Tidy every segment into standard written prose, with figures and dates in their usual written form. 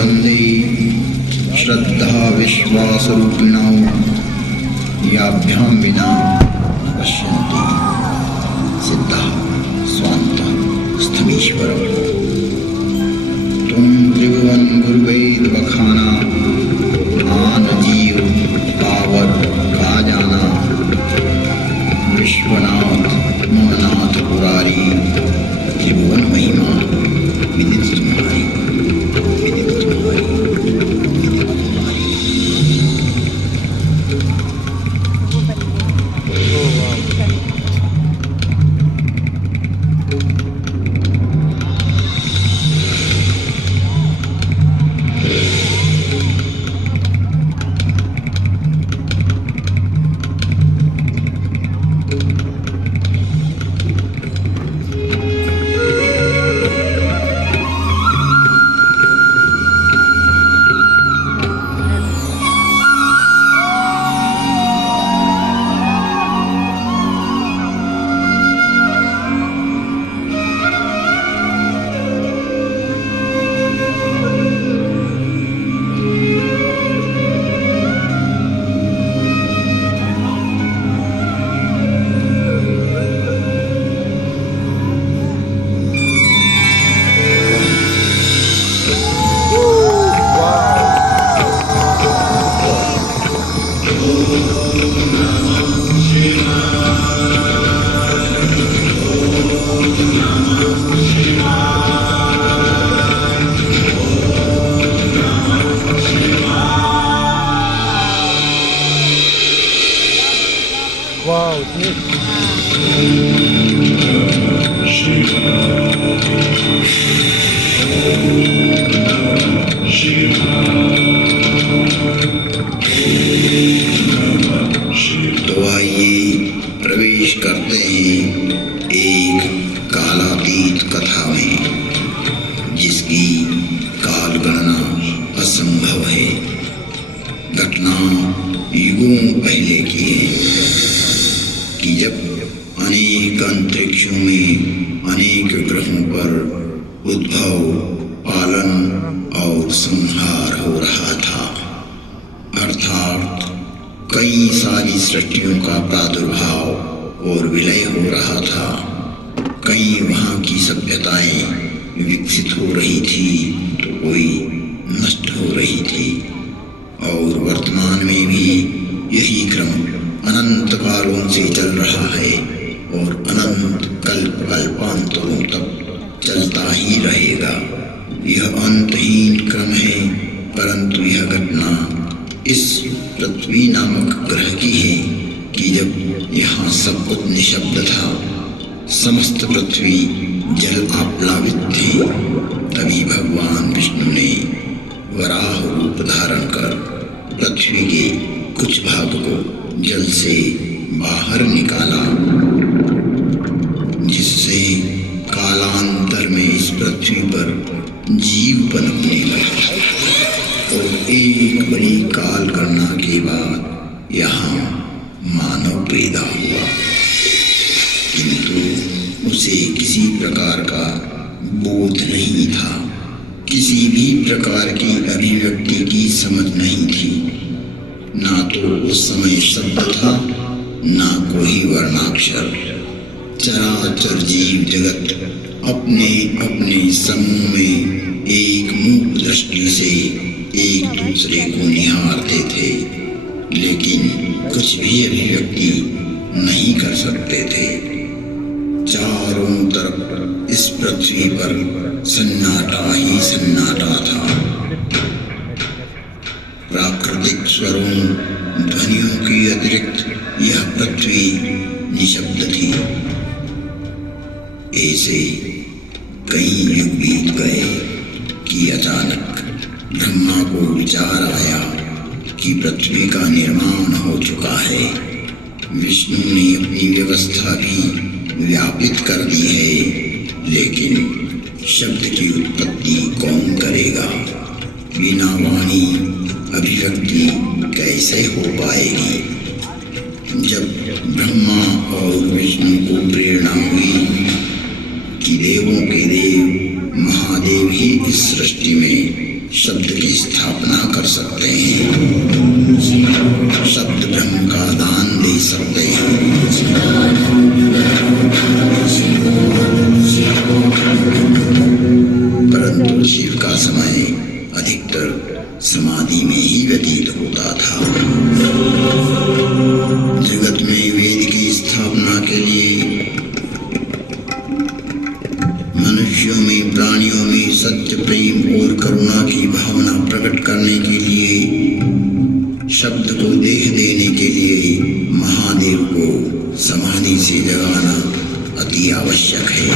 वन्दे श्रद्धा विश्वासरूपिणौ याभ्यां विना पश्यन्ति सिद्धः स्वान्तः स्थमीश्वरम्। तुम त्रिभुवन गुरुवेद बखाना आन जीव पावर का जाना। विश्वनाथ मोहनाथ पुरारी त्रिभुवन महिमा विदित तुम्हारी, विदित तुम्हारी, विदित तुम्हारी। तो आइए प्रवेश करते हैं एक कालातीत कथा में, जिसकी काल गणना असंभव है। घटना युगों पहले की है कि जब अनेक अंतरिक्षों में अनेक ग्रहों पर उद्भव, पालन और संहार हो रहा था। अर्थात कई सारी सृष्टियों का प्रादुर्भाव और विलय हो रहा था। कई वहाँ की सभ्यताएं विकसित हो रही थी तो कोई नष्ट हो रही थी, और वर्तमान में भी यही क्रम अनंत कालों से चल रहा है और अनंत कल्प कल्पांतरों तक चलता ही रहेगा। यह अंतहीन क्रम है, परंतु यह घटना इस पृथ्वी नामक ग्रह की है कि जब यहाँ सब कुछ निशब्द था, समस्त पृथ्वी जल आप्लावित थी, तभी भगवान विष्णु ने वराह रूप धारण कर पृथ्वी के कुछ भाग को जल से बाहर निकाला, जिससे कालांतर में इस पृथ्वी पर जीव पनपने लगा। और एक बड़ी काल गणना के बाद यहाँ मानव पैदा हुआ, किंतु उसे किसी प्रकार का बोध नहीं था, किसी भी प्रकार की अभिव्यक्ति की समझ नहीं थी। ना तो उस समय शब्द था, ना कोई वर्णाक्षर। चराचर जीव जगत अपने अपने समूह में एक मूक दृष्टि से एक दूसरे को निहारते थे, लेकिन कुछ भी अभिव्यक्ति नहीं कर सकते थे। चारों तरफ इस पृथ्वी पर सन्नाटा ही सन्नाटा था। प्राकृतिक स्वरों, ध्वनियों के अतिरिक्त यह पृथ्वी निशब्द थी। ऐसे कई युग बीत गए कि अचानक ब्रह्मा को विचार आया कि पृथ्वी का निर्माण हो चुका है। विष्णु ने अपनी व्यवस्था भी व्यापित कर दी है, लेकिन शब्द की उत्पत्ति कौन करेगा? बिना वाणी अभिव्यक्ति कैसे हो पाएगी? जब ब्रह्मा और विष्णु को प्रेरणा हुई कि देवों के देव महादेव ही इस सृष्टि में शब्द की स्थापना कर सकते हैं। शब्द ब्रह्म का दान दे सकते हैं। परंतु शिव का समय अधिकतर समाधि में ही व्यतीत होता था। जगत में वेद की स्थापना के लिए, मनुष्यों में, प्राणियों में सत्य, प्रेम और करुणा की भावना प्रकट करने के लिए, शब्द को देह देने के लिए महादेव को समाधि से जगाना अति आवश्यक है।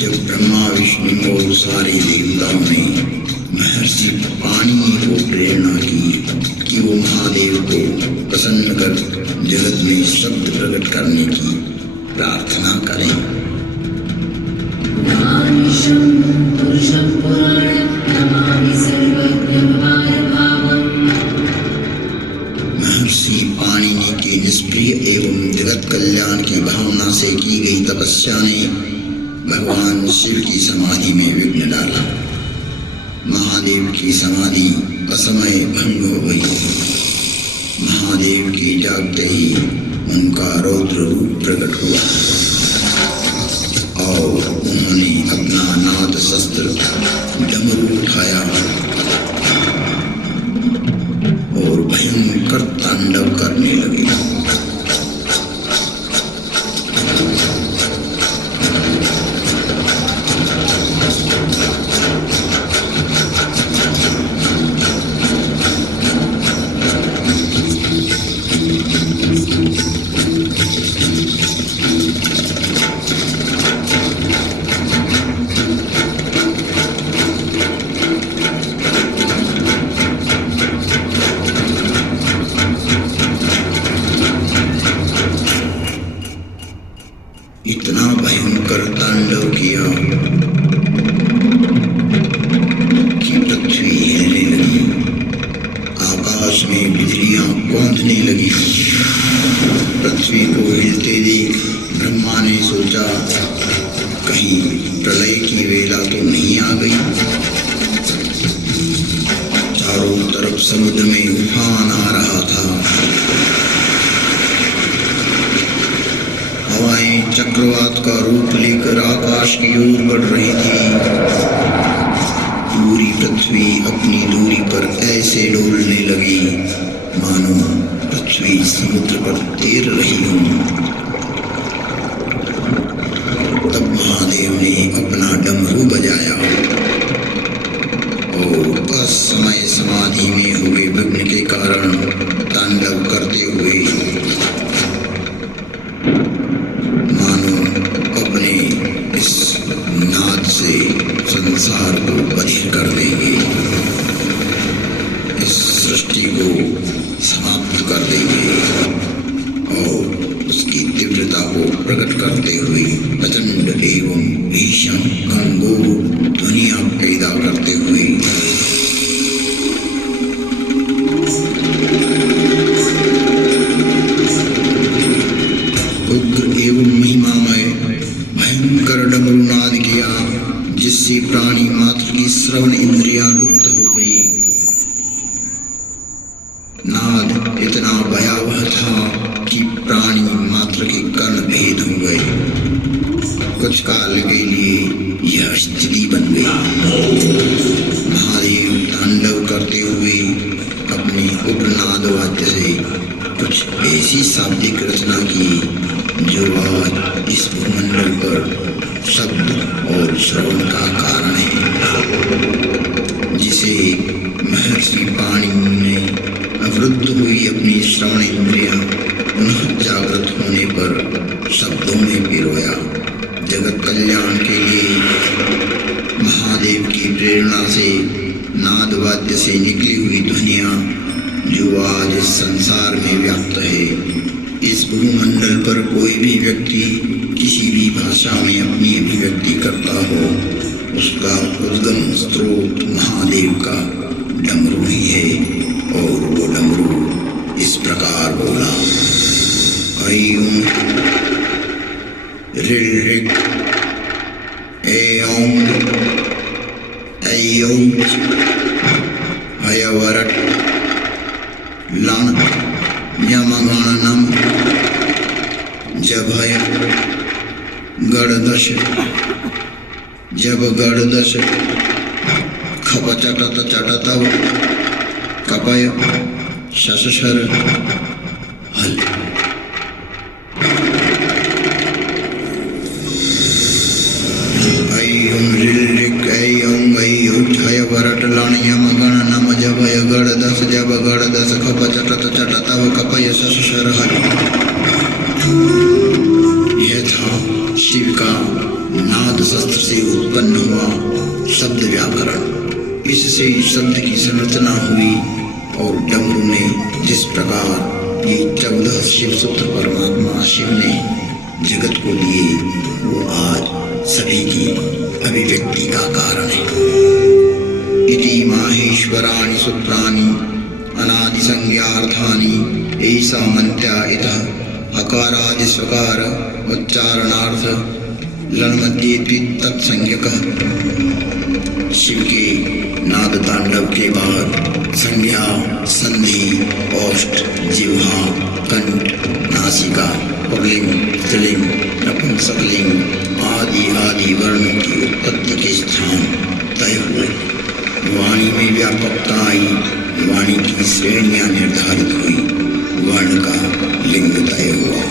जब ब्रह्मा, विष्णु और सारे देवताओं ने महर्षि पाणिनि को प्रेरणा की कि वो महादेव को प्रसन्न कर जगत में शब्द प्रकट करने की प्रार्थना करें। महर्षि पाणिनि के निष्प्रिय एवं जगत कल्याण की भावना से की गई तपस्या ने भगवान शिव की समाधि में विघ्न डाला। महादेव की समाधि असमय भंग हो गई। महादेव के जागते ही उनका रौद्र रूप प्रकट हुआ और उन्होंने अपना नाद शस्त्र डमरू उठाया और भयंकर तांडव करने लगे। इतना भयंकर तांडव किया कि पृथ्वी हिलने लगी, आकाश में बिजलियां कौंधने लगी। पृथ्वी को हिलते देख ब्रह्मा ने सोचा कहीं प्रलय की वेला तो नहीं आ गई। चारों तरफ समुद्र में उफान आ रहा था। हवाएं चक्रवात का रूप लेकर आकाश की ओर बढ़ रही थी। पूरी पृथ्वी अपनी दूरी पर ऐसे डोलने लगी मानो पृथ्वी समुद्र पर तैर रही हो। तब महादेव ने अपना डमरू बजाया और असमय समाधि में हुए विघ्न के कारण तांडव करते हुए नाद से संसार को बधिर कर देंगे, इस सृष्टि को समाप्त कर देंगे और उसकी तीव्रता को प्रकट करते हुए प्रचंड एवं भीषण घनघोर ध्वनियां पैदा करते हुए उग्र एवं महिमामय भयंकर डमरू नाद किया, जिससे प्राणी मात्र की श्रवण इंद्रियां लुप्त हो गई। नाद इतना भयावह था कि प्राणी मात्र के कर्ण भेद हो गए। कुछ काल के लिए यह स्थिति बन गई। महादेव तांडव करते हुए अपने उग्र नाद वाद्य से कुछ ऐसी शाब्दिक रचना की जो आज इस भूमंडल पर शब्द और श्रवण का कारण है, जिसे महर्षि पाणिनि ने अवरुद्ध हुई अपनी श्रवण इंद्रियां पुनः जागृत होने पर शब्दों में पिरोया। जगत कल्याण के लिए महादेव की प्रेरणा से नाद वाद्य से निकली हुई ध्वनियां जो आज इस संसार में व्याप्त है। इस भूमंडल पर कोई भी व्यक्ति किसी भी भाषा में अपनी अभिव्यक्ति करता हो, उसका उद्गम स्रोत महादेव का डमरू ही है। और वो डमरू इस प्रकार बोला, ऐं ऋ एं ऐ हयवरट लण यमगणनम जभय गणदश जब गणदश खप चटत चटतव कपय शशर हल। हयवरट लण यमगणनम जभय गणदश जब गणदश खप चटत चटतव कपय शशर हल। यह था शिव का नाद शस्त्र से उत्पन्न हुआ शब्द व्याकरण। इससे शब्द की संरचना हुई और डमरू ने जिस प्रकार ये 14 शिव सूत्र परमात्मा शिव ने जगत को लिए वो आज सभी की अभिव्यक्ति का कारण है। इति माहेश्वराणि सूत्राणि अनादि संज्ञार्थानि ऐसा मंत्या इतः हकारादि स्वकार उच्चारणार्थ लणमध्ये तत्संज्ञकः। शिव के नाद तांडव के बाद संज्ञा संधि ओष्ठ जिह्वा कंठ नासिका पुल्लिंग स्त्रीलिंग नपुंसकलिंग आदि आदि वर्णों की उत्पत्ति के स्थान तय हुए। वाणी में व्यापकता आई, वाणी की श्रेणियां निर्धारित हुई, वर्ण का लिंग तय हुआ।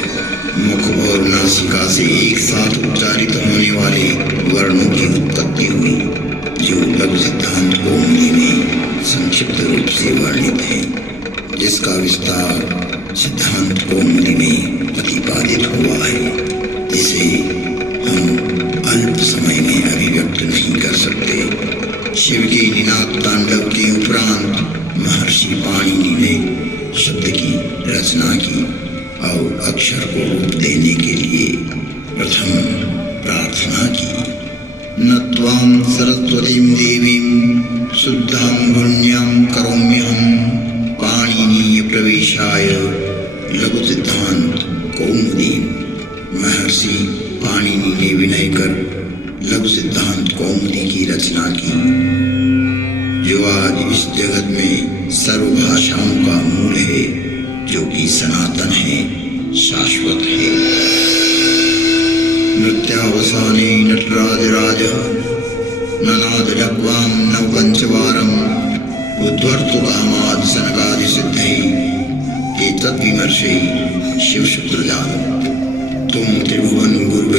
मुख और नासिका से एक साथ उच्चारित होने वाले वर्णों की उत्पत्ति हुई जो लघु सिद्धांत कौमुदी में संक्षिप्त रूप से वर्णित है, जिसका विस्तार सिद्धांत कौमुदी में प्रतिपादित हुआ है, जिसे हम अल्प समय में अभिव्यक्त नहीं कर सकते। शिव के निनाद तांडव के उपरांत महर्षि पाणिनि ने शब्द की रचना की और अक्षर को रूप देने के लिए प्रथम प्रार्थना की। न त्वां सरस्वतीं देवीं शुद्धां पुण्यां करोम्यहं पाणिनीय प्रवेशाय लघु सिद्धांत कौमुदी। महर्षि पाणिनि ने विनय कर लघु सिद्धांत कौमुदी की रचना की, जो आज इस जगत में सर्व भाषाओं का मूल है, जो कि सनातन है, शाश्वत है। नृत्यावसाने नटराजराज ननाद जग्वां नवपंचवारं उद्वर्तु कामाद सनकादि सिद्धै एतद्विमर्शे शिवसूत्रजातम्। तुम त्रिभुवन गुरु